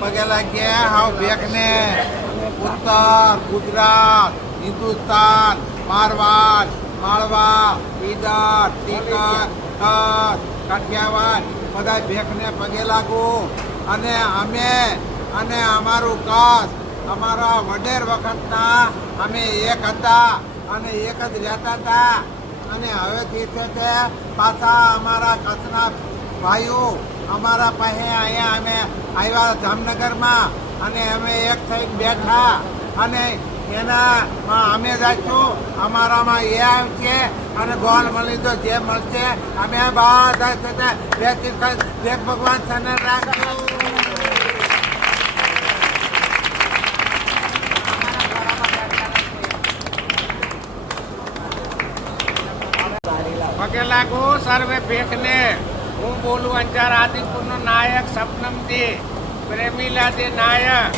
પગે લાગ્યા હાવ ભેખને ઉત્તર ગુજરાત, હિન્દુસ્તાન, મારવાડ, માળવા, ઈડર, ટીકર, કચ્છ, કાઠિયાવાડ બધા ભેખને પગે લાગુ. અને અમે અને અમારું કચ્છ અમારા વડેર વખતના અમે એક હતા અને એક જ રહેતા હતા. અને હવેથી તે પાછા અમારા કચ્છના ભાઈઓ અમારા પાસે અહીંયા અમે આવ્યા જામનગરમાં અને અમે એક થઈને બેઠા અને એનામાં અમે જઈશું. અમારામાં એ આવશે અને ગોળ મળી તો જે મળશે અમે બધા બે ભગવાન સને રાખશું. પગે લાગુ સર્વે ભેખને. હું બોલું અંજાર આદિપુરનો નાયક સપનમજી પ્રેમીલાજી નાયક.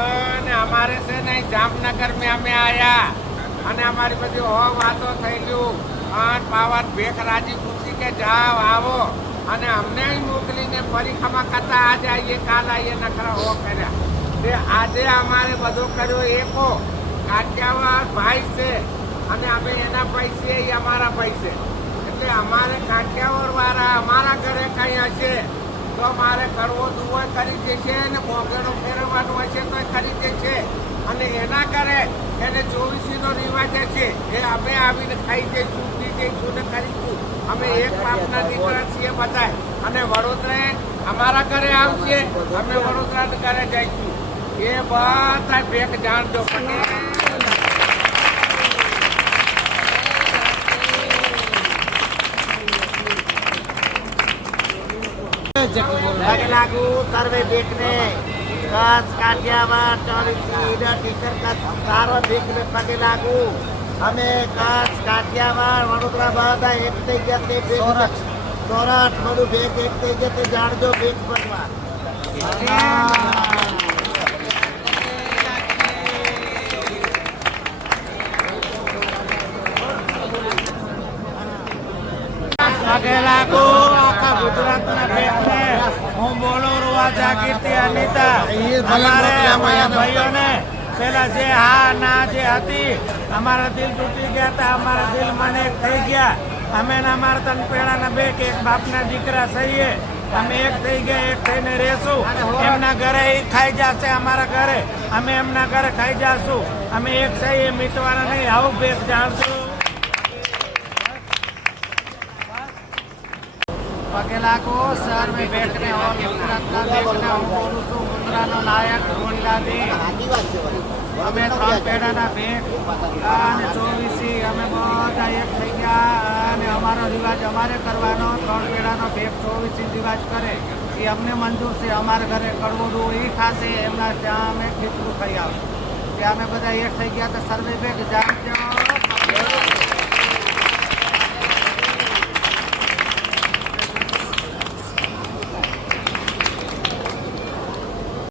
અને અમારે છે ને જામનગર મેં અમે આવ્યા અને અમારી બધી વાતો થઈ ગયું અને પાવર ભેખ રાજી ખુશી કે જાઓ આવો અને અમને અહીં મોકલીને પરીક્ષામાં કરતા આજે આવીએ કાલ આવીએ નખરા હો કર્યા. તે આજે અમારે બધું કર્યું એકો કાઠિયાવાડ ભાઈ છે અને અમે એના પૈસે એ અમારા પૈસે. એટલે અમારે કાઠિયાવાડ વાળા અમારા ઘરે કંઈ હશે તો મારે કરવો દુવો કરી દેશે ને મોગેડો ફેરવવાનું હશે તો કરી દેશે. અને એના ઘરે એને 24નો રિવાજ છે એ અમે આવીને ખાઈ જઈશું, પી જઈશું ને કરીશું. અમે એક બાપના દીકરા છીએ બધા. અને વડોદરા અમારા ઘરે આવશે, અમે વડોદરા ઘરે જઈશું. એ બધા ભેખ જાણજો. પગે લાગુ સર્વે ભેખને. કચ્છ, કાઠિયાવાડ, ચોવીસી, ઈડર, ટીકર, સારો ભેખને પગે લાગુ. અમે કચ્છ, કાઠિયાવાડ, વડોદરા બધા એક થઈ ગયા તે ભેખ સોરઠ બધું ભેખ એક થઈ ગયા તે જાણજો ભેખ બનવા. પગે લાગુ આખા ગુજરાતના ભેખને. હું બોલું રૂવા જાગીરથી અનિતા. અમારે ભાઈઓને પેલા જે હા ના જે હતી અમારા દિલ તૂટી ગયા હતા, અમારા દિલ મને એક થઈ ગયા. અમે અમારા તન પેડાના ભેખ એક બાપના દીકરા થઈએ. અમે એક થઈ ગયા, એક થઈને રહેશું. એમના ઘરે એ ખાઈ જશે અમારા ઘરે, અમે એમના ઘરે ખાઈ જશું. અમે એક થઈએ, મીટવાના નહીં. આવું ભેખ જાણશું. પગે લાગો સર્વે ભેખને. ઓલ ગુજરાતના ભેખને. હું બોલું છું મુન્દ્રાનો નાયક ધોળીલાજી. અમે 3 પેઢાના ભેખ અને 24 અમે બધા એક થઈ ગયા. અને અમારો રિવાજ અમારે કરવાનો. 3 પેઢાનો ભેખ 24 રિવાજ કરે એ અમને મંજૂર છે. અમારા ઘરે કડવું એ ખાશે, એમના ત્યાં અમે ખીચડું ખાઈ આવશું. ત્યાં અમે બધા એક થઈ ગયા તો સર્વે ભેખ જાણજો.